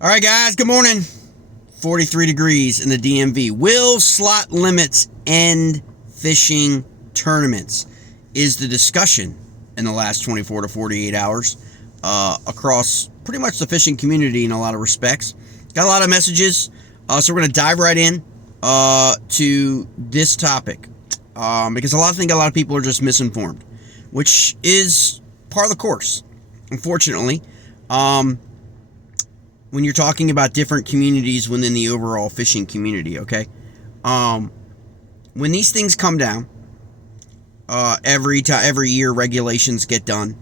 All right, guys, good morning. 43 degrees in the DMV. Will slot limits end fishing tournaments? Is the discussion in the last 24 to 48 hours across pretty much the fishing community in a lot of respects. Got a lot of messages, so we're going to dive right in to this topic because I think a lot of people are just misinformed, which is part of the course, unfortunately. When you're talking about different communities within the overall fishing community, okay? When these things come down, every year regulations get done.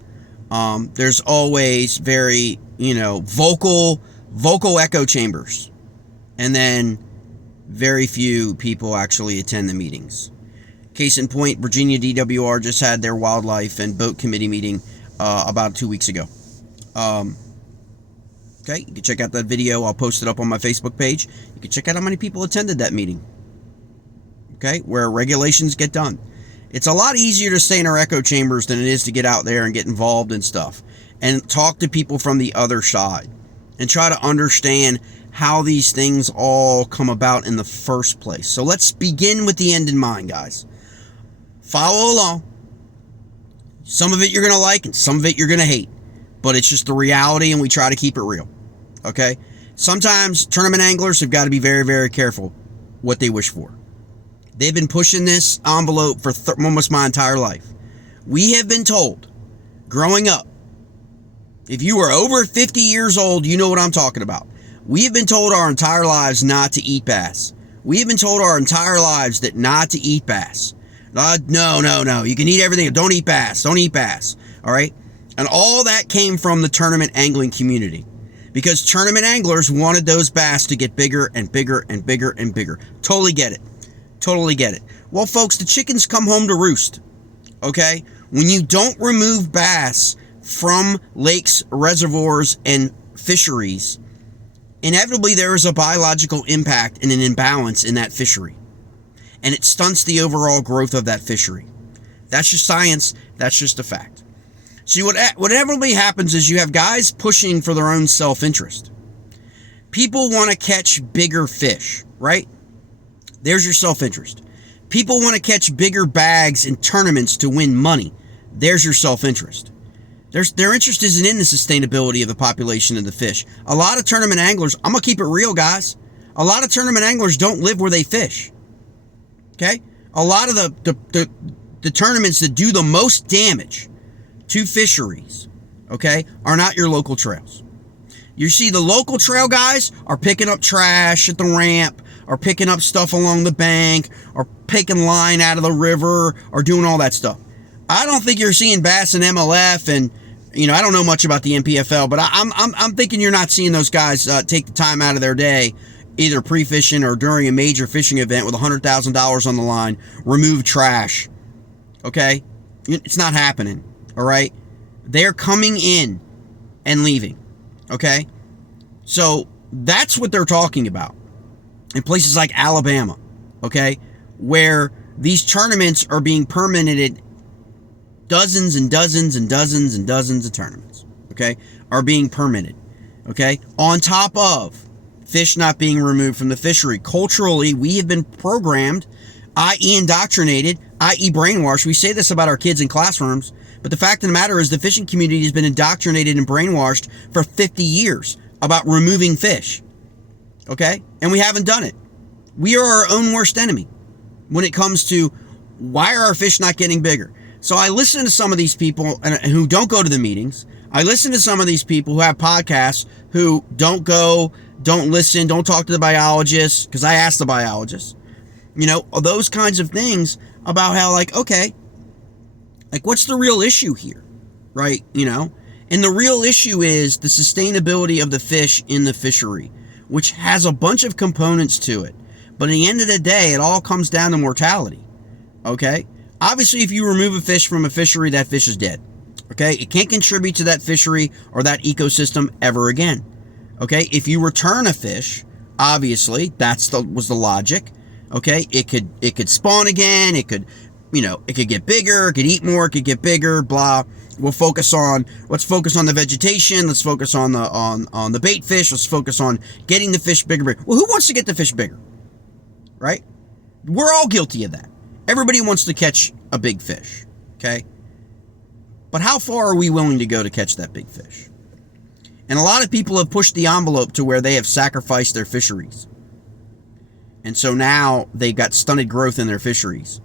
There's always very, vocal echo chambers, and then very few people actually attend the meetings. Case in point, Virginia DWR just had their wildlife and boat committee meeting about 2 weeks ago. Okay, you can check out that video. I'll post it up on my Facebook page. You can check out how many people attended that meeting. Okay, where regulations get done. It's a lot easier to stay in our echo chambers than it is to get out there and get involved in stuff and talk to people from the other side and try to understand how these things all come about in the first place. So let's begin with the end in mind, guys. Follow along. Some of it you're going to like and some of it you're going to hate, but it's just the reality and we try to keep it real. Okay? Sometimes tournament anglers have got to be very, very careful what they wish for. They've been pushing this envelope for almost my entire life. We have been told, growing up, if you are over 50 years old, you know what I'm talking about. We have been told our entire lives not to eat bass. We have been told our entire lives that not to eat bass. No. You can eat everything. Don't eat bass. Don't eat bass. All right? And all that came from the tournament angling community. Because tournament anglers wanted those bass to get bigger and bigger and bigger and bigger. Totally get it. Totally get it. Well, folks, the chickens come home to roost. Okay? When you don't remove bass from lakes, reservoirs, and fisheries, inevitably there is a biological impact and an imbalance in that fishery. And it stunts the overall growth of that fishery. That's just science. That's just a fact. See, what inevitably happens is you have guys pushing for their own self-interest. People want to catch bigger fish, right? There's your self-interest. People want to catch bigger bags in tournaments to win money. There's your self-interest. Their interest isn't in the sustainability of the population of the fish. A lot of tournament anglers, I'm going to keep it real, guys. A lot of tournament anglers don't live where they fish. Okay? A lot of the tournaments that do the most damage to fisheries, okay, are not your local trails. You see, the local trail guys are picking up trash at the ramp, or picking up stuff along the bank, or picking line out of the river, or doing all that stuff. I don't think you're seeing bass in MLF, and I don't know much about the NPFL, but I'm thinking you're not seeing those guys take the time out of their day, either pre-fishing or during a major fishing event with $100,000 on the line, remove trash. Okay, it's not happening. All right, they're coming in and leaving. Okay, so that's what they're talking about in places like Alabama. Okay, where these tournaments are being permitted, dozens and dozens and dozens and dozens of tournaments. Okay, are being permitted. Okay, on top of fish not being removed from the fishery. Culturally, we have been programmed, i.e. indoctrinated, i.e. brainwashed. We say this about our kids in classrooms. But the fact of the matter is the fishing community has been indoctrinated and brainwashed for 50 years about removing fish. Okay? And we haven't done it. We are our own worst enemy when it comes to why are our fish not getting bigger. So I listen to some of these people who don't go to the meetings. I listen to some of these people who have podcasts who don't go, don't listen, don't talk to the biologists, because I asked the biologists. Those kinds of things about how, okay, what's the real issue here, right? And the real issue is the sustainability of the fish in the fishery, which has a bunch of components to it. But at the end of the day, it all comes down to mortality, okay? Obviously, if you remove a fish from a fishery, that fish is dead, okay? It can't contribute to that fishery or that ecosystem ever again, okay? If you return a fish, obviously, was the logic, okay? It could spawn again, it could it could get bigger, it could eat more, it could get bigger, blah. Let's focus on the vegetation. Let's focus on the bait fish. Let's focus on getting the fish bigger. Well, who wants to get the fish bigger? Right? We're all guilty of that. Everybody wants to catch a big fish. Okay? But how far are we willing to go to catch that big fish? And a lot of people have pushed the envelope to where they have sacrificed their fisheries. And so now they've got stunted growth in their fisheries.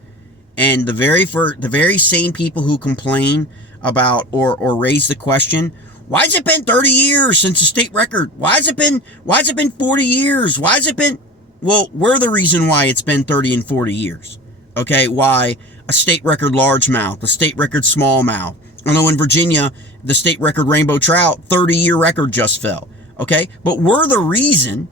And the very same people who complain about or raise the question, why has it been 30 years since the state record? Why has it been 40 years? Why has it been? Well, we're the reason why it's been 30 and 40 years. Okay, why a state record largemouth, a state record smallmouth. I know in Virginia, the state record rainbow trout, 30-year record just fell. Okay, but we're the reason.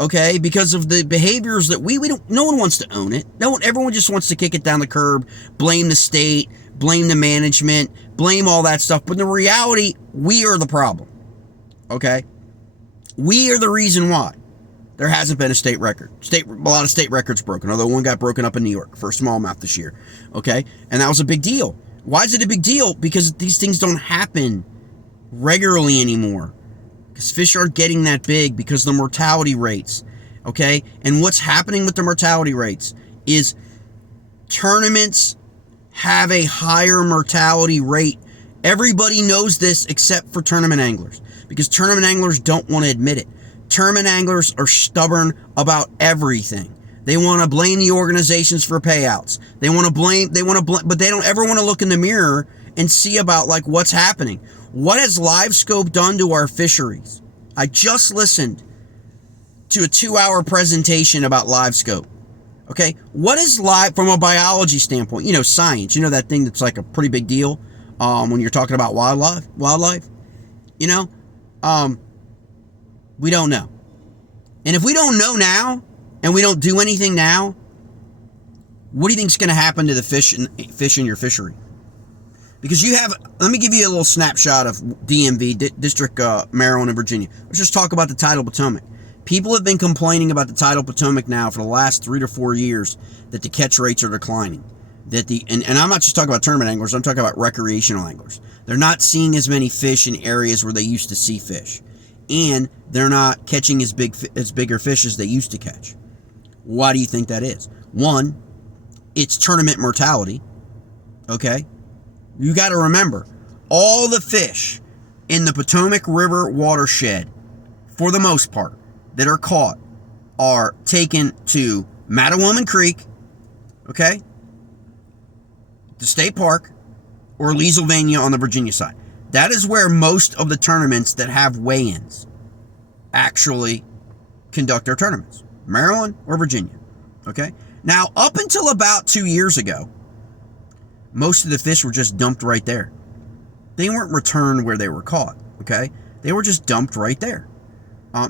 Okay, because of the behaviors that we don't. No one wants to own it. Everyone just wants to kick it down the curb, blame the state, blame the management, blame all that stuff. But in reality, we are the problem. Okay, we are the reason why there hasn't been a state record. A lot of state records broken, although one got broken up in New York for a smallmouth this year. Okay, and that was a big deal. Why is it a big deal? Because these things don't happen regularly anymore. Because fish aren't getting that big because the mortality rates. Okay, and what's happening with the mortality rates is tournaments have a higher mortality rate. Everybody knows this except for tournament anglers, because tournament anglers don't want to admit it. Tournament anglers are stubborn about everything. They want to blame the organizations for payouts. They want to blame, but they don't ever want to look in the mirror and see about like what's happening. What has LiveScope done to our fisheries? I just listened to a 2-hour presentation about LiveScope. Okay, what is live from a biology standpoint? Science. That thing that's like a pretty big deal when you're talking about wildlife. We don't know. And if we don't know now, and we don't do anything now, what do you think is going to happen to the fish in your fishery? Because let me give you a little snapshot of DMV, District Maryland and Virginia. Let's just talk about the tidal Potomac. People have been complaining about the tidal Potomac now for the last 3 to 4 years that the catch rates are declining. And I'm not just talking about tournament anglers, I'm talking about recreational anglers. They're not seeing as many fish in areas where they used to see fish. And they're not catching as bigger fish as they used to catch. Why do you think that is? One, it's tournament mortality. Okay? You got to remember, all the fish in the Potomac River watershed, for the most part, that are caught are taken to Mattawoman Creek, okay, the state park, or Leesylvania on the Virginia side. That is where most of the tournaments that have weigh-ins actually conduct their tournaments. Maryland or Virginia, okay? Now, up until about 2 years ago, most of the fish were just dumped right there. They weren't returned where they were caught, okay? They were just dumped right there.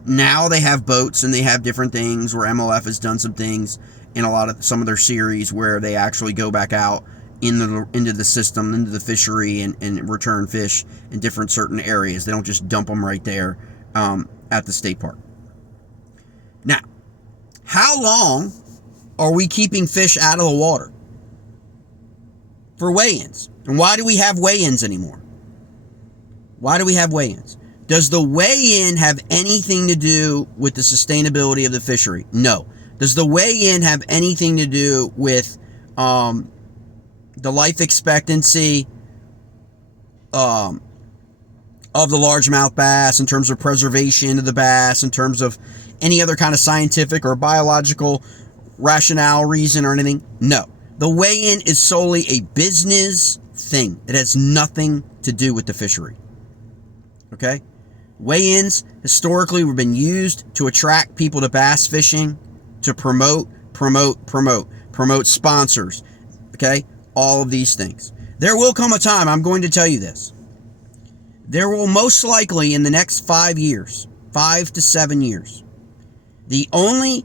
Now they have boats and they have different things where MLF has done some things in some of their series where they actually go back out into the system, into the fishery and return fish in different certain areas. They don't just dump them right there at the state park. Now, how long are we keeping fish out of the water for weigh-ins? And why do we have weigh-ins anymore? Why do we have weigh-ins? Does the weigh-in have anything to do with the sustainability of the fishery? No. Does the weigh-in have anything to do with the life expectancy of the largemouth bass in terms of preservation of the bass, in terms of any other kind of scientific or biological rationale, reason, or anything? No. The weigh-in is solely a business thing. It has nothing to do with the fishery. Okay? Weigh-ins historically have been used to attract people to bass fishing, to promote sponsors. Okay? All of these things. There will come a time, I'm going to tell you this. There will most likely in the next 5 years, 5 to 7 years, the only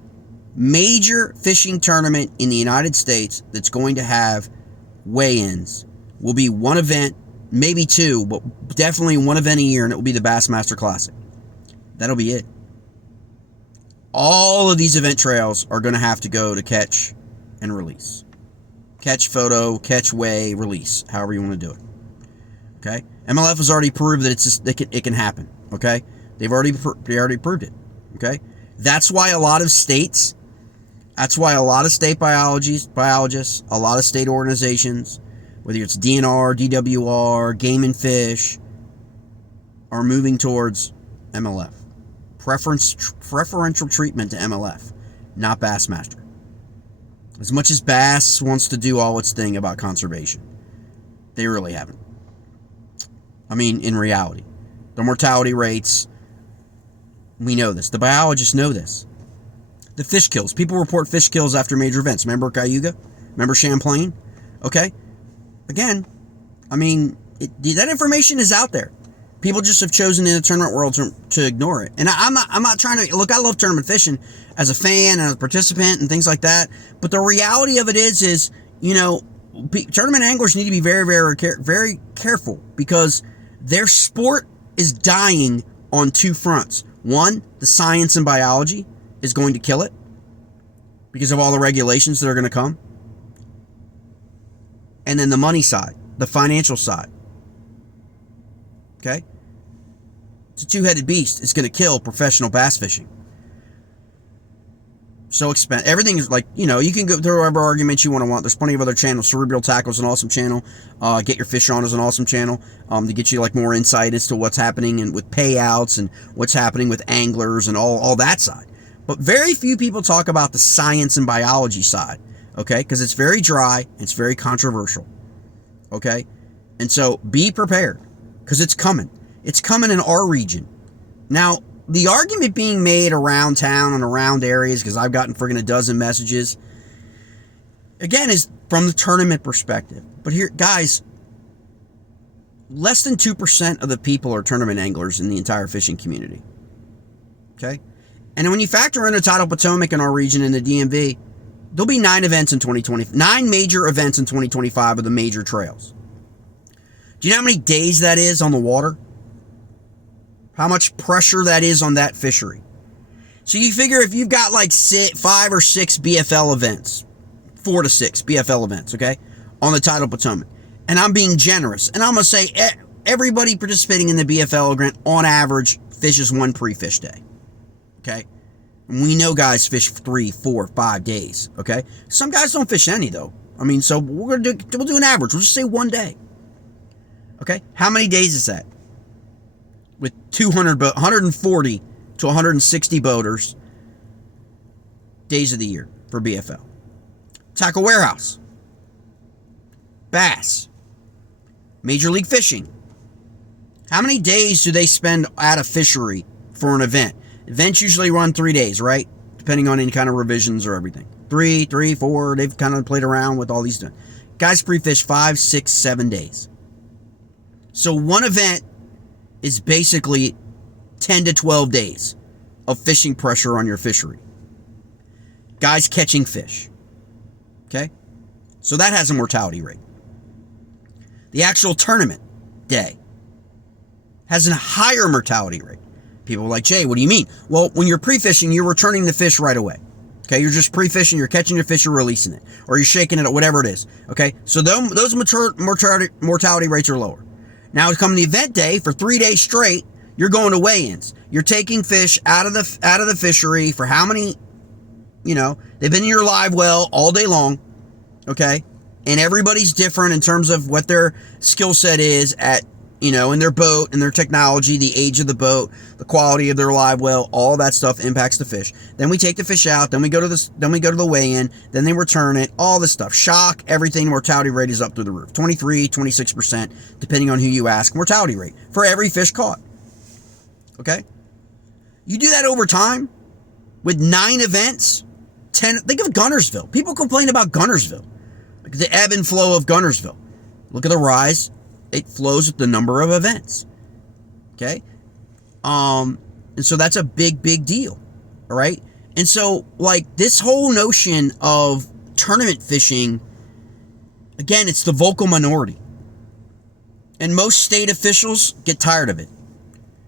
major fishing tournament in the United States that's going to have weigh-ins will be one event, maybe two, but definitely one event a year, and it will be the Bassmaster Classic. That'll be it. All of these event trails are going to have to go to catch and release. Catch, photo, catch, weigh, release. However you want to do it. Okay? MLF has already proved that it can happen. Okay? They already proved it. Okay? That's why a lot of state biologists, a lot of state organizations, whether it's DNR, DWR, Game and Fish, are moving towards MLF. Preferential treatment to MLF, not Bassmaster. As much as Bass wants to do all its thing about conservation, they really haven't. I mean, in reality. The mortality rates, we know this. The biologists know this. The fish kills. People report fish kills after major events. Remember Cayuga? Remember Champlain? Okay? Again, I mean, that information is out there. People just have chosen in the tournament world to ignore it. And I'm not trying to... Look, I love tournament fishing as a fan and as a participant and things like that. But the reality of it is tournament anglers need to be very, very, very careful because their sport is dying on two fronts. One, the science and biology is going to kill it because of all the regulations that are going to come. And then the money side, the financial side. Okay? It's a two-headed beast. It's going to kill professional bass fishing. So expensive. Everything is like, you can go through whatever arguments you want. There's plenty of other channels. Cerebral Tackle is an awesome channel. Get Your Fish On is an awesome channel to get you like more insight as to what's happening and with payouts and what's happening with anglers and all that side. But very few people talk about the science and biology side, okay? Because it's very dry. It's very controversial, okay? And so be prepared because it's coming. It's coming in our region. Now, the argument being made around town and around areas, because I've gotten friggin' a dozen messages, again, is from the tournament perspective. But here, guys, less than 2% of the people are tournament anglers in the entire fishing community. Okay? And when you factor in the Tidal Potomac in our region in the DMV, there'll be 9 events in 2020, 9 major events in 2025 of the major trails. Do you know how many days that is on the water? How much pressure that is on that fishery? So you figure if you've got like 5 or 6 BFL events, 4 to 6 BFL events, okay, on the Tidal Potomac, and I'm being generous, and I'm going to say everybody participating in the BFL event on average fishes 1 pre-fish day, okay? And we know guys fish 3, 4, 5 days, okay? Some guys don't fish any though. I mean, so we'll do an average. We'll just say 1 day, okay? How many days is that? With 140 to 160 boaters, days of the year for BFL. Tackle Warehouse, Bass, Major League Fishing. How many days do they spend at a fishery for an event? Events usually run 3 days, right? Depending on any kind of revisions or everything. 3, 4, they've kind of played around with all these. Guys pre-fish 5, 6, 7 days. So one event is basically 10 to 12 days of fishing pressure on your fishery. Guys catching fish. Okay? So that has a mortality rate. The actual tournament day has a higher mortality rate. People are like, Jay, what do you mean? Well, when you're pre-fishing, you're returning the fish right away. Okay? You're just pre-fishing, you're catching your fish, you're releasing it. Or you're shaking it, whatever it is. Okay? So those mortality rates are lower. Now, come the event day, for 3 days straight, you're going to weigh-ins. You're taking fish out of the fishery for how many, they've been in your live well all day long, okay? And everybody's different in terms of what their skill set is at, in their boat, and their technology, the age of the boat, the quality of their live well, all that stuff impacts the fish. Then we take the fish out, then we go to the weigh-in, then they return it, all this stuff. Shock, everything, mortality rate is up through the roof. 23, 26%, depending on who you ask, mortality rate for every fish caught. Okay? You do that over time with 9 events, 10, think of Gunnersville. People complain about Gunnersville, like the ebb and flow of Gunnersville. Look at the rise. It flows with the number of events. Okay? And so that's a big, big deal. All right? And so, like, this whole notion of tournament fishing, again, it's the vocal minority. And most state officials get tired of it.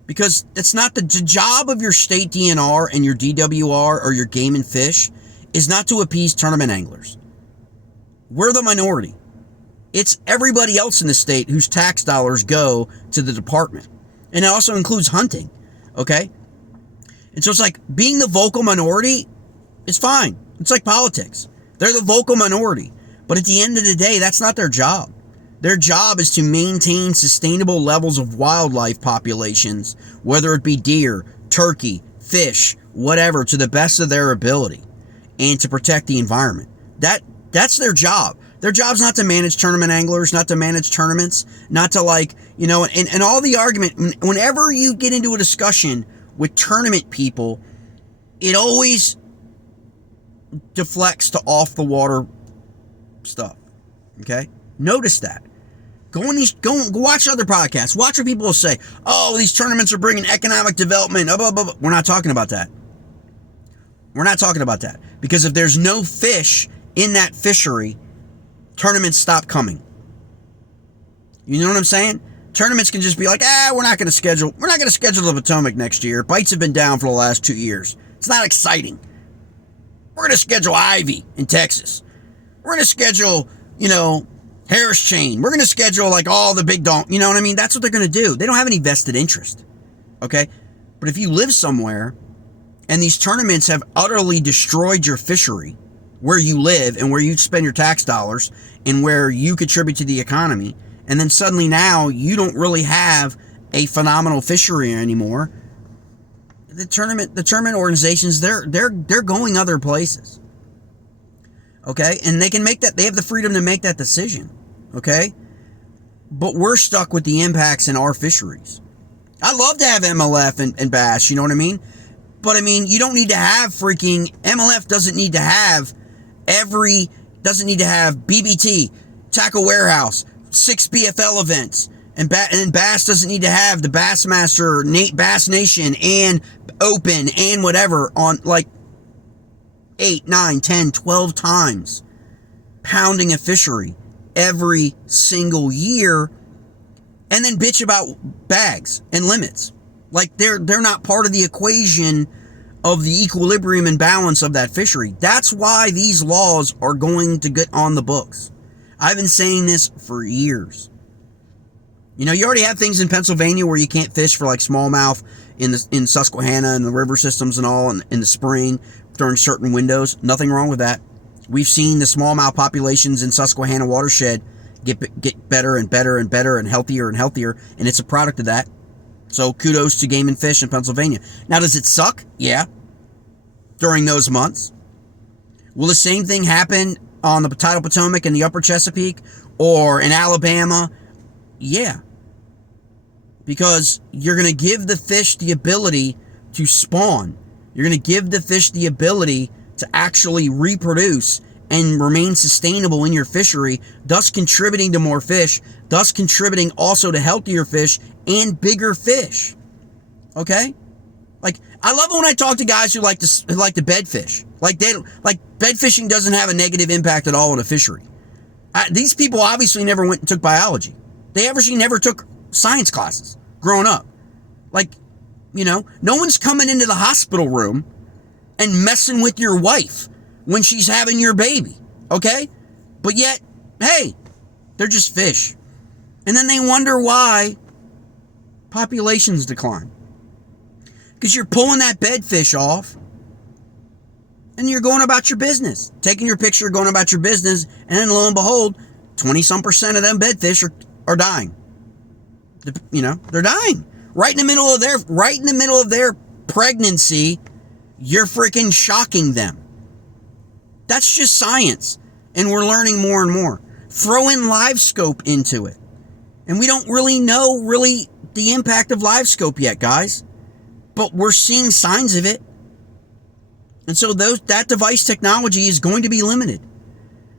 Because it's not the job of your state DNR and your DWR or your Game and Fish is not to appease tournament anglers. We're the minority. It's everybody else in the state whose tax dollars go to the department. And it also includes hunting, okay? And so it's like being the vocal minority is fine. It's like politics. They're the vocal minority. But at the end of the day, that's not their job. Their job is to maintain sustainable levels of wildlife populations, whether it be deer, turkey, fish, whatever, to the best of their ability, and to protect the environment. That's their job. Their job's not to manage tournament anglers, not to manage tournaments, not to and all the argument, whenever you get into a discussion with tournament people, it always deflects to off the water stuff. Okay? Notice that. Go watch other podcasts. Watch what people will say. Oh, these tournaments are bringing economic development. Blah, blah, blah. We're not talking about that. We're not talking about that. Because if there's no fish in that fishery, tournaments stop coming. You know what I'm saying? Tournaments can just be like, we're not going to schedule the Potomac next year. Bites have been down for the last 2 years. It's not exciting. We're going to schedule Ivy in Texas. We're going to schedule, Harris Chain. We're going to schedule like all the big you know what I mean? That's what they're going to do. They don't have any vested interest. Okay? But if you live somewhere and these tournaments have utterly destroyed your fishery, where you live and where you spend your tax dollars and where you contribute to the economy, and then suddenly now you don't really have a phenomenal fishery anymore, the tournament organizations, they're going other places. Okay? And they have the freedom to make that decision. Okay? But we're stuck with the impacts in our fisheries. I'd love to have MLF and bass, you know what I mean? But I mean, you don't need to have MLF doesn't need to have BBT, Tackle Warehouse, 6 BFL events, and Bass doesn't need to have the Bassmaster, Bass Nation, and Open, and whatever on like 8, 9, 10, 12 times, pounding a fishery every single year, and then bitch about bags and limits. Like they're not part of the equation of the equilibrium and balance of that fishery. That's why these laws are going to get on the books. I've been saying this for years. You already have things in Pennsylvania where you can't fish for like smallmouth in Susquehanna and the river systems and all in the spring during certain windows. Nothing wrong with that. We've seen the smallmouth populations in Susquehanna watershed get better and better and better and healthier, and it's a product of that. So kudos to Game and Fish in Pennsylvania. Now, does it suck? Yeah. During those months. Will the same thing happen on the Tidal Potomac in the upper Chesapeake or in Alabama? Yeah. Because you're going to give the fish the ability to spawn. You're going to give the fish the ability to actually reproduce and remain sustainable in your fishery, thus contributing to more fish, thus contributing also to healthier fish and bigger fish. Okay? Like, I love it when I talk to guys who like to bed fish. Like bed fishing doesn't have a negative impact at all on a fishery. These people obviously never went and took biology. They obviously never took science classes growing up. Like, no one's coming into the hospital room and messing with your wife when she's having your baby. Okay? But yet, hey, they're just fish. And then they wonder why populations decline. Because you're pulling that bedfish off and you're going about your business. Taking your picture, going about your business, and then lo and behold, 20-some% of them bedfish are dying. They're dying. Right in the middle of their pregnancy, you're freaking shocking them. That's just science. And we're learning more and more. Throw in LiveScope into it. And we don't really know the impact of LiveScope yet, guys. But we're seeing signs of it. And so that device technology is going to be limited.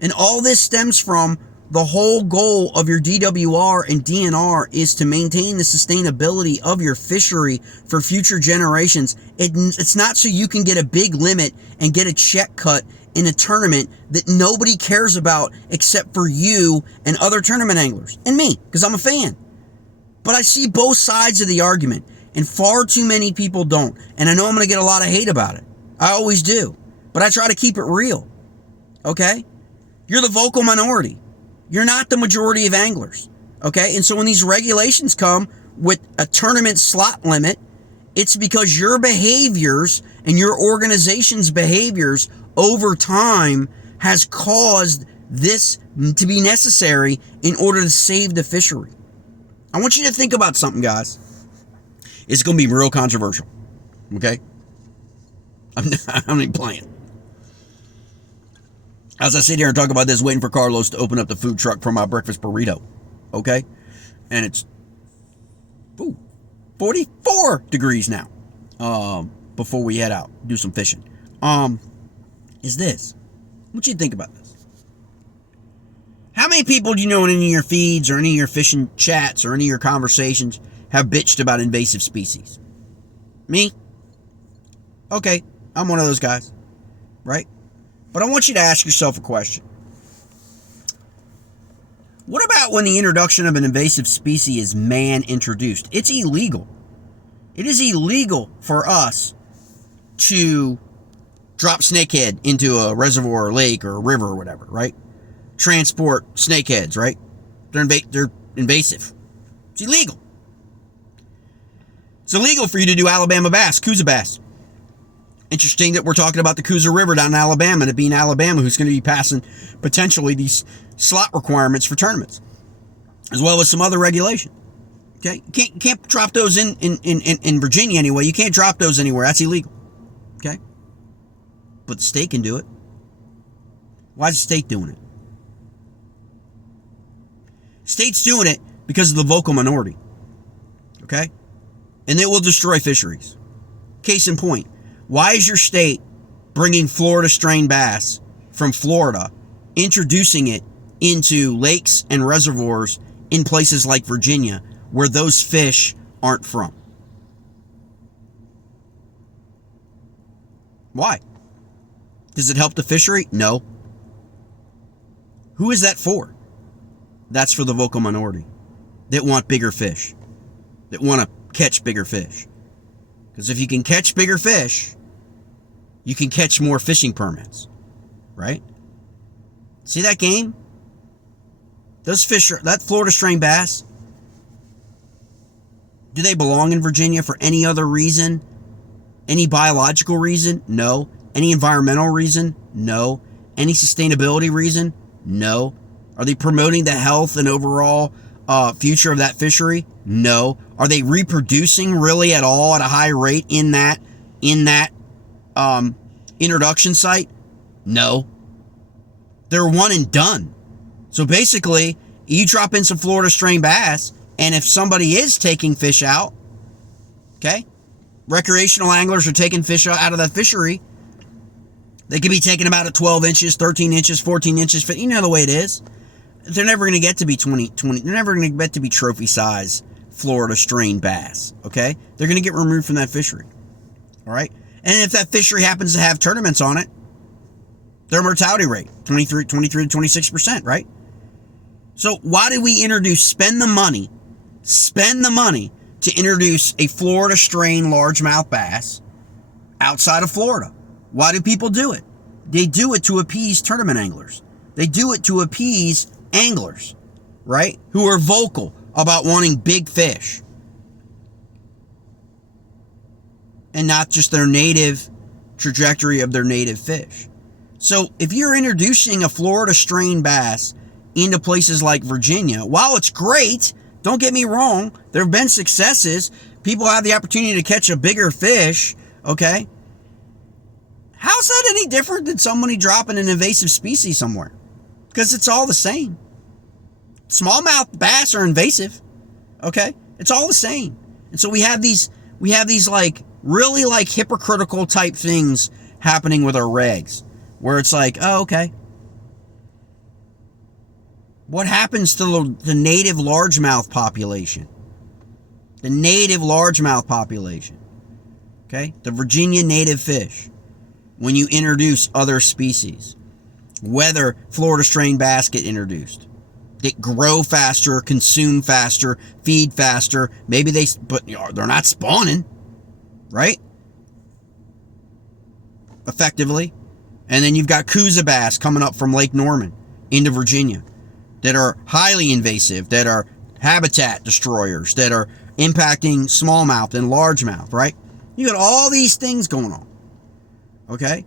And all this stems from the whole goal of your DWR and DNR is to maintain the sustainability of your fishery for future generations. It's not so you can get a big limit and get a check cut in a tournament that nobody cares about except for you and other tournament anglers. And me, because I'm a fan. But I see both sides of the argument. And far too many people don't. And I know I'm going to get a lot of hate about it. I always do. But I try to keep it real. Okay? You're the vocal minority. You're not the majority of anglers. Okay? And so when these regulations come with a tournament slot limit, it's because your behaviors and your organization's behaviors over time has caused this to be necessary in order to save the fishery. I want you to think about something, guys. It's going to be real controversial. Okay? I'm not even playing. As I sit here and talk about this, waiting for Carlos to open up the food truck for my breakfast burrito. Okay? And it's 44 degrees now. Before we head out, do some fishing. Is this. What you think about this? How many people do you know in any of your feeds or any of your fishing chats or any of your conversations have bitched about invasive species? Me? Okay, I'm one of those guys, right? But I want you to ask yourself a question. What about when the introduction of an invasive species is man-introduced? It's illegal. It is illegal for us to drop snakehead into a reservoir or lake or a river or whatever, right? Transport snakeheads, right? They're invasive. It's illegal. It's illegal for you to do Alabama bass, Coosa bass. Interesting that we're talking about the Coosa River down in Alabama, and it being Alabama who's going to be passing potentially these slot requirements for tournaments, as well as some other regulation. Okay, you can't drop those in Virginia anyway. You can't drop those anywhere. That's illegal. Okay, but the state can do it. Why is the state doing it? State's doing it because of the vocal minority. Okay, and it will destroy fisheries. Case in point. Why is your state bringing Florida strain bass from Florida, introducing it into lakes and reservoirs in places like Virginia where those fish aren't from? Why? Does it help the fishery? No. Who is that for? That's for the vocal minority that want bigger fish, that want to catch bigger fish. Because if you can catch bigger fish, you can catch more fishing permits, right? See that game? Those fish, that Florida strain bass, do they belong in Virginia for any other reason? Any biological reason? No. Any environmental reason? No. Any sustainability reason? No. Are they promoting the health and overall future of that fishery? No. Are they reproducing really at all at a high rate in that introduction site? No. They're one and done. So basically, you drop in some Florida strain bass, and if somebody is taking fish out, okay, recreational anglers are taking fish out of that fishery, they could be taking about at 12 inches, 13 inches, 14 inches. You know the way it is. They're never going to get to be 20. They're never going to get to be trophy size Florida strain bass, okay? They're going to get removed from that fishery, all right? And if that fishery happens to have tournaments on it, their mortality rate, 23 to 26%, right? So why do we spend the money to introduce a Florida strain largemouth bass outside of Florida? Why do people do it? They do it to appease tournament anglers. They do it to appease anglers, right? Who are vocal about wanting big fish. And not just their native trajectory of their native fish. So if you're introducing a Florida strain bass into places like Virginia, while it's great, don't get me wrong, there have been successes. People have the opportunity to catch a bigger fish, okay? How's that any different than somebody dropping an invasive species somewhere? Because it's all the same. Smallmouth bass are invasive, okay? It's all the same. And so we have these like really like hypocritical type things happening with our regs, where it's like, oh, okay. What happens to the native largemouth population? The native largemouth population, okay? The Virginia native fish. When you introduce other species, whether Florida strain bass get introduced, they grow faster, consume faster, feed faster. Maybe but they're not spawning, right? Effectively. And then you've got Coosa bass coming up from Lake Norman. into Virginia that are highly invasive, that are habitat destroyers, that are impacting smallmouth and largemouth, right? You got all these things going on, okay?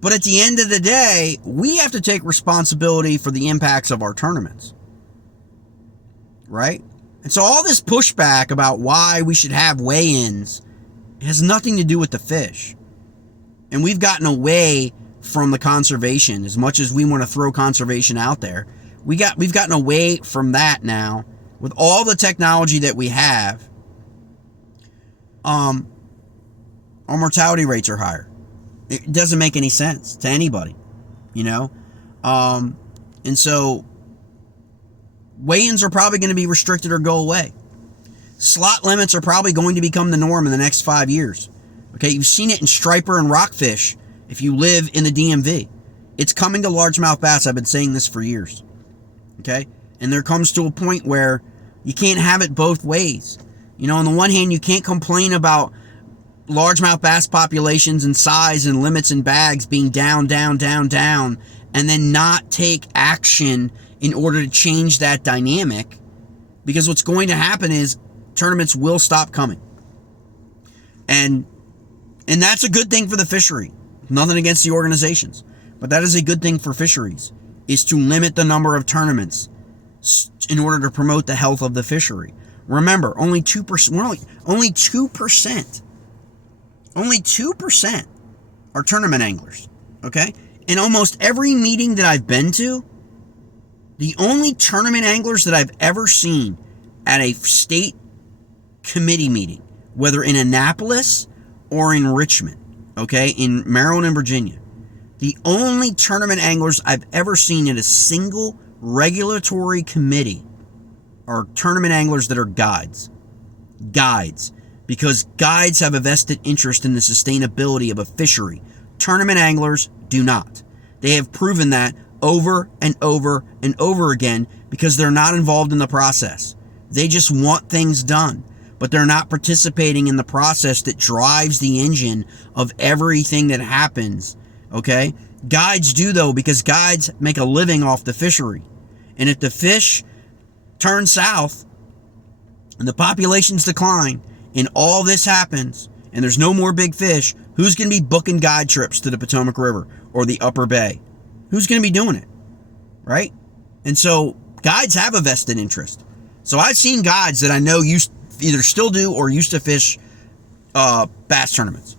But at the end of the day, we have to take responsibility for the impacts of our tournaments, right? And so all this pushback about why we should have weigh-ins has nothing to do with the fish. And we've gotten away from the conservation. As much as we want to throw conservation out there, we've gotten away from that now. With all the technology that we have, our mortality rates are higher. It doesn't make any sense to anybody, you know? And so weigh-ins are probably going to be restricted or go away. Slot limits are probably going to become the norm in the next 5 years. Okay, you've seen it in striper and rockfish if you live in the DMV. It's coming to largemouth bass. I've been saying this for years. Okay? And there comes to a point where you can't have it both ways. You know, on the one hand, you can't complain about largemouth bass populations and size and limits and bags being down, and then not take action in order to change that dynamic. Because what's going to happen is tournaments will stop coming. And that's a good thing for the fishery. Nothing against the organizations. But that is a good thing for fisheries, is to limit the number of tournaments in order to promote the health of the fishery. Remember, only 2%, only 2% are tournament anglers, okay? In almost every meeting that I've been to, the only tournament anglers that I've ever seen at a state committee meeting, whether in Annapolis or in Richmond, okay, in Maryland and Virginia, the only tournament anglers I've ever seen at a single regulatory committee are tournament anglers that are guides. Guides. Because guides have a vested interest in the sustainability of a fishery. Tournament anglers do not. They have proven that over and over and over again because they're not involved in the process. They just want things done, but they're not participating in the process that drives the engine of everything that happens, okay? Guides do, though, because guides make a living off the fishery. And if the fish turn south and the populations decline and all this happens and there's no more big fish, who's going to be booking guide trips to the Potomac River or the Upper Bay? Who's going to be doing it, right? And so guides have a vested interest. So I've seen guides that I know either still do or used to fish bass tournaments.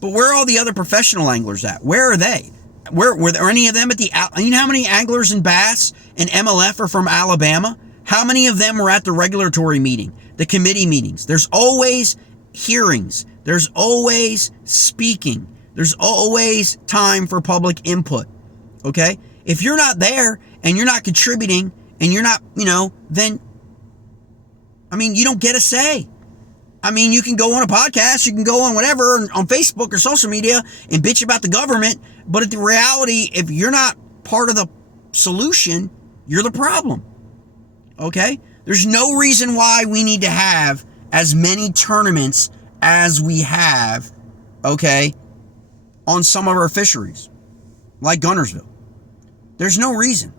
But where are all the other professional anglers at? Where are they? Were there any of them at you know how many anglers in bass and MLF are from Alabama? How many of them were at the regulatory meeting, the committee meetings? There's always hearings. There's always speaking. There's always time for public input. Okay? If you're not there and you're not contributing and you're not, then, you don't get a say. You can go on a podcast, you can go on whatever, on Facebook or social media and bitch about the government, but the reality, if you're not part of the solution, you're the problem. Okay? There's no reason why we need to have as many tournaments as we have, okay, on some of our fisheries, like Guntersville. There's no reason.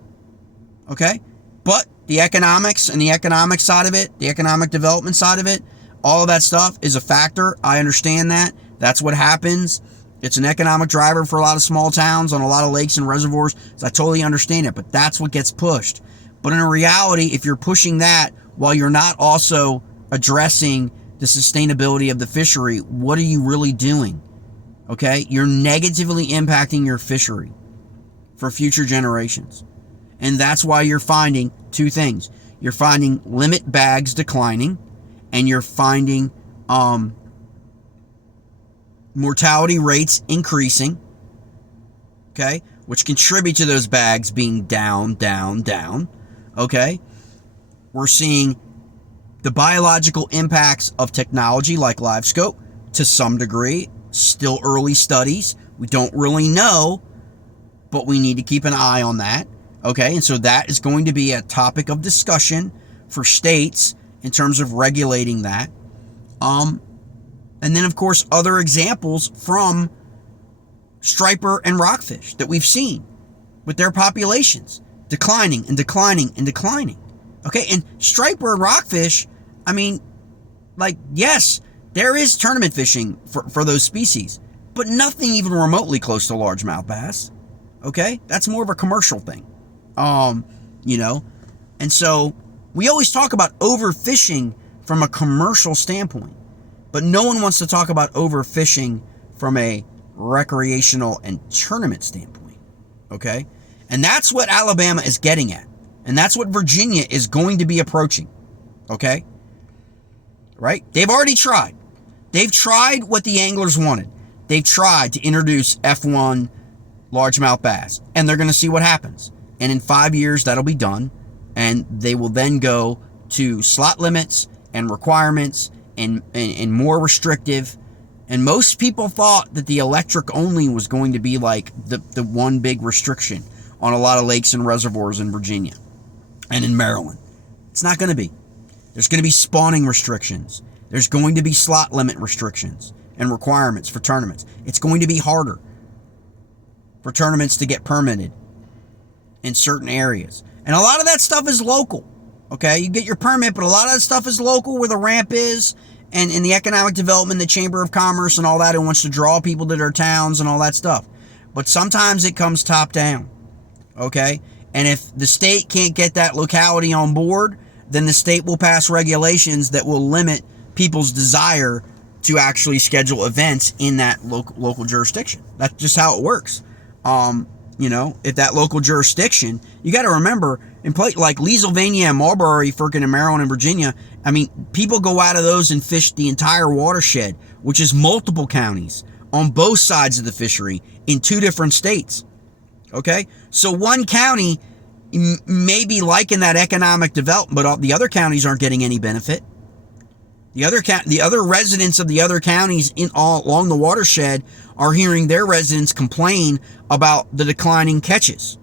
Okay? But the economics and the economic side of it, the economic development side of it, all of that stuff is a factor. I understand that. That's what happens. It's an economic driver for a lot of small towns on a lot of lakes and reservoirs. So I totally understand it, but that's what gets pushed. But in reality, if you're pushing that while you're not also addressing the sustainability of the fishery, what are you really doing? Okay? You're negatively impacting your fishery for future generations. And that's why you're finding two things. You're finding limit bags declining, and you're finding mortality rates increasing, okay, which contribute to those bags being down, okay? We're seeing the biological impacts of technology like LiveScope to some degree, still early studies. We don't really know, but we need to keep an eye on that, okay? And so that is going to be a topic of discussion for states in terms of regulating that. And then, of course, other examples from striper and rockfish that we've seen with their populations. declining and declining and declining. Okay, and striper and rockfish, I mean, like, yes, there is tournament fishing for those species, but nothing even remotely close to largemouth bass. Okay, that's more of a commercial thing. You know, and so we always talk about overfishing from a commercial standpoint, but no one wants to talk about overfishing from a recreational and tournament standpoint. Okay, and that's what Alabama is getting at, and that's what Virginia is going to be approaching. Okay, right? They've already tried. They've tried what the anglers wanted. They've tried to introduce F1 largemouth bass, and they're going to see what happens. And in 5 years, that'll be done, and they will then go to slot limits and requirements and more restrictive. And most people thought that the electric only was going to be like the one big restriction on a lot of lakes and reservoirs in Virginia and in Maryland. It's not going to be. There's going to be spawning restrictions. There's going to be slot limit restrictions and requirements for tournaments. It's going to be harder for tournaments to get permitted in certain areas. And a lot of that stuff is local. Okay, you get your permit, but a lot of that stuff is local, where the ramp is, and in the economic development, the Chamber of Commerce and all that, it wants to draw people to their towns and all that stuff. But sometimes it comes top down. Okay, and if the state can't get that locality on board, then the state will pass regulations that will limit people's desire to actually schedule events in that local jurisdiction. That's just how it works. You know, if that local jurisdiction, you got to remember, in like Leesylvania and Marlborough, freaking in Maryland and Virginia, I mean, people go out of those and fish the entire watershed, which is multiple counties on both sides of the fishery in 2 different states. Okay, so one county may be liking that economic development, but the other counties aren't getting any benefit. The other residents of the other counties along the watershed are hearing their residents complain about the declining catches.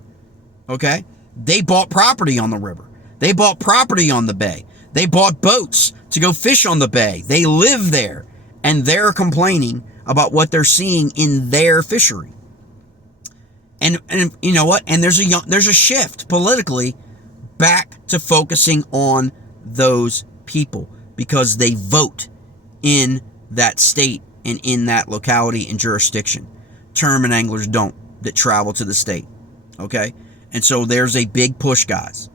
Okay? They bought property on the river. They bought property on the bay. They bought boats to go fish on the bay. They live there, and they're complaining about what they're seeing in their fishery. And you know what? And there's a shift politically back to focusing on those people, because they vote in that state and in that locality and jurisdiction. Tournament anglers don't, that travel to the state. Okay? And so there's a big push, guys,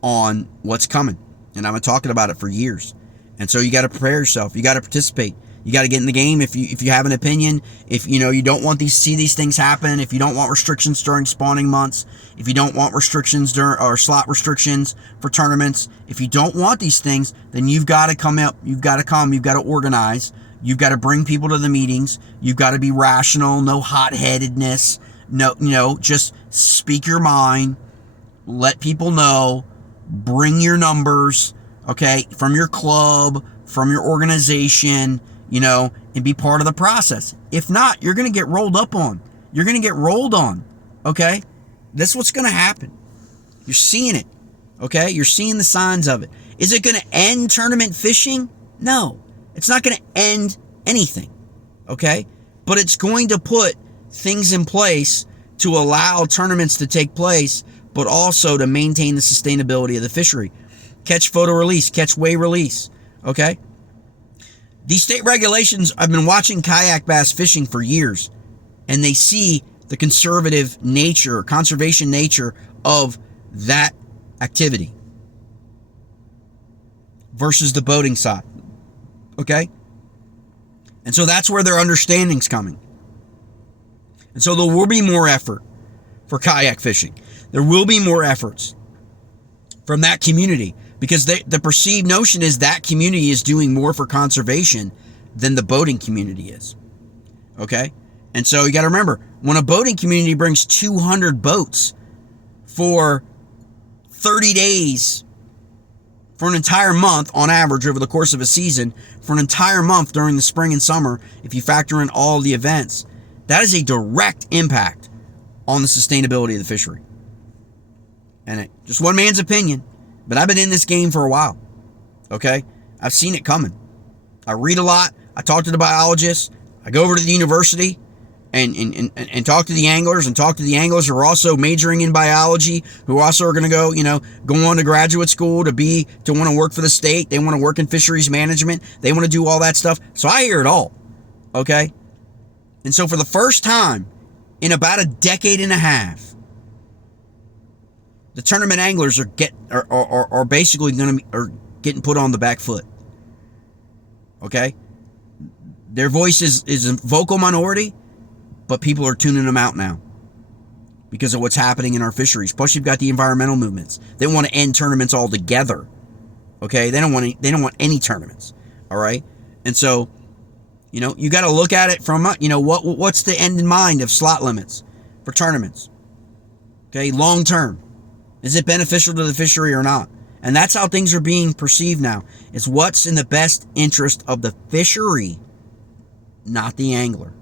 on what's coming. And I've been talking about it for years. And so you got to prepare yourself. You got to participate. You got to get in the game if you have an opinion. If you don't want see these things happen, if you don't want restrictions during spawning months, if you don't want restrictions or slot restrictions for tournaments, if you don't want these things, then you've got to come up. You've got to organize. You've got to bring people to the meetings. You've got to be rational, no hot-headedness. No, just speak your mind. Let people know. Bring your numbers, okay, from your club, from your organization, and be part of the process. If not, you're going to get rolled up on. You're going to get rolled on, okay? That's what's going to happen. You're seeing it, okay? You're seeing the signs of it. Is it going to end tournament fishing? No. It's not going to end anything, okay? But it's going to put things in place to allow tournaments to take place, but also to maintain the sustainability of the fishery. Catch, photo, release, catch, weigh, release, okay? These state regulations, I've been watching kayak bass fishing for years, and they see the conservation nature of that activity versus the boating side, okay? And so that's where their understanding's coming. And so there will be more effort for kayak fishing. There will be more efforts from that community, because the perceived notion is that community is doing more for conservation than the boating community is. Okay? And so you got to remember, when a boating community brings 200 boats for 30 days, for an entire month on average over the course of a season, for an entire month during the spring and summer, if you factor in all the events, that is a direct impact on the sustainability of the fishery. And just one man's opinion, but I've been in this game for a while, okay? I've seen it coming. I read a lot. I talk to the biologists. I go over to the university. and talk to the anglers, and talk to the anglers who are also majoring in biology, who also are going to go on to graduate school to want to work for the state. They want to work in fisheries management. They want to do all that stuff. So I hear it all. Okay. And so for the first time in about a decade and a half, the tournament anglers are basically are getting put on the back foot. Okay. Their voice is a vocal minority, but people are tuning them out now because of what's happening in our fisheries. Plus, you've got the environmental movements. They want to end tournaments altogether. Okay, they don't want any tournaments. All right, and so, you got to look at it from what's the end in mind of slot limits for tournaments. Okay, long term, is it beneficial to the fishery or not? And that's how things are being perceived now. It's what's in the best interest of the fishery, not the angler.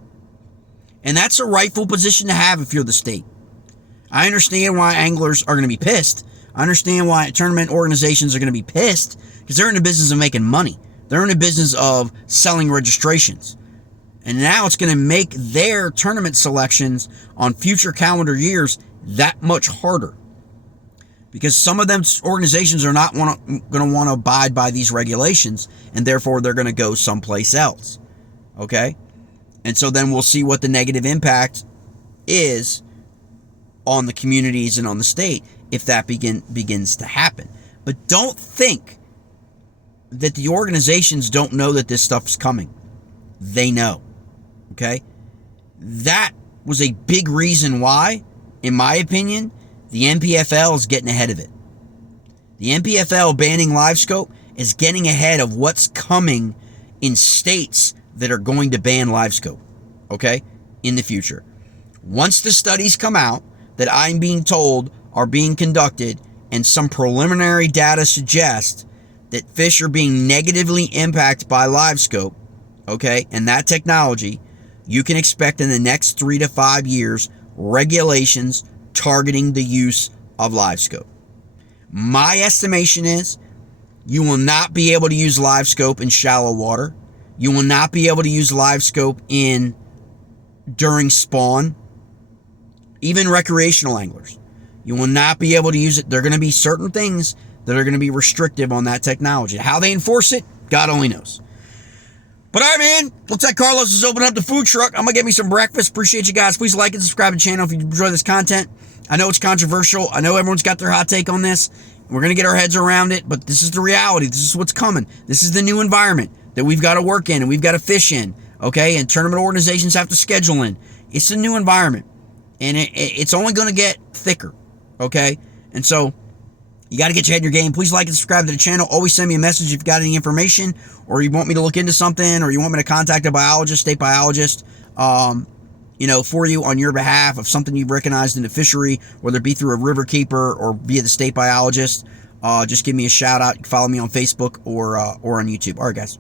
And that's a rightful position to have if you're the state. I understand why anglers are going to be pissed. I understand why tournament organizations are going to be pissed, because they're in the business of making money. They're in the business of selling registrations. And now it's going to make their tournament selections on future calendar years that much harder, because some of them organizations are not going to want to abide by these regulations, and therefore they're going to go someplace else. Okay? And so then we'll see what the negative impact is on the communities and on the state if that begins to happen. But don't think that the organizations don't know that this stuff's coming. They know. Okay? That was a big reason why, in my opinion, the NPFL is getting ahead of it. The NPFL banning live scope is getting ahead of what's coming in states that are going to ban live scope, okay, in the future. Once the studies come out that I'm being told are being conducted, and some preliminary data suggest that fish are being negatively impacted by live scope, okay, and that technology, you can expect in the next 3 to 5 years regulations targeting the use of live scope. My estimation is you will not be able to use live scope in shallow water. You will not be able to use live scope during spawn. Even recreational anglers, you will not be able to use it. There are going to be certain things that are going to be restrictive on that technology. How they enforce it, God only knows. But all right, man, looks like Carlos has opened up the food truck. I'm going to get me some breakfast. Appreciate you guys. Please like and subscribe to the channel if you enjoy this content. I know it's controversial. I know everyone's got their hot take on this. We're going to get our heads around it, but this is the reality. This is what's coming. This is the new environment that we've got to work in and we've got to fish in, okay? And tournament organizations have to schedule in. It's a new environment, and it's only going to get thicker, okay? And so you got to get your head in your game. Please like and subscribe to the channel. Always send me a message if you've got any information, or you want me to look into something, or you want me to contact a biologist, state biologist, for you on your behalf of something you've recognized in the fishery, whether it be through a river keeper or via the state biologist. Just give me a shout out. You can follow me on Facebook or on YouTube. All right, guys.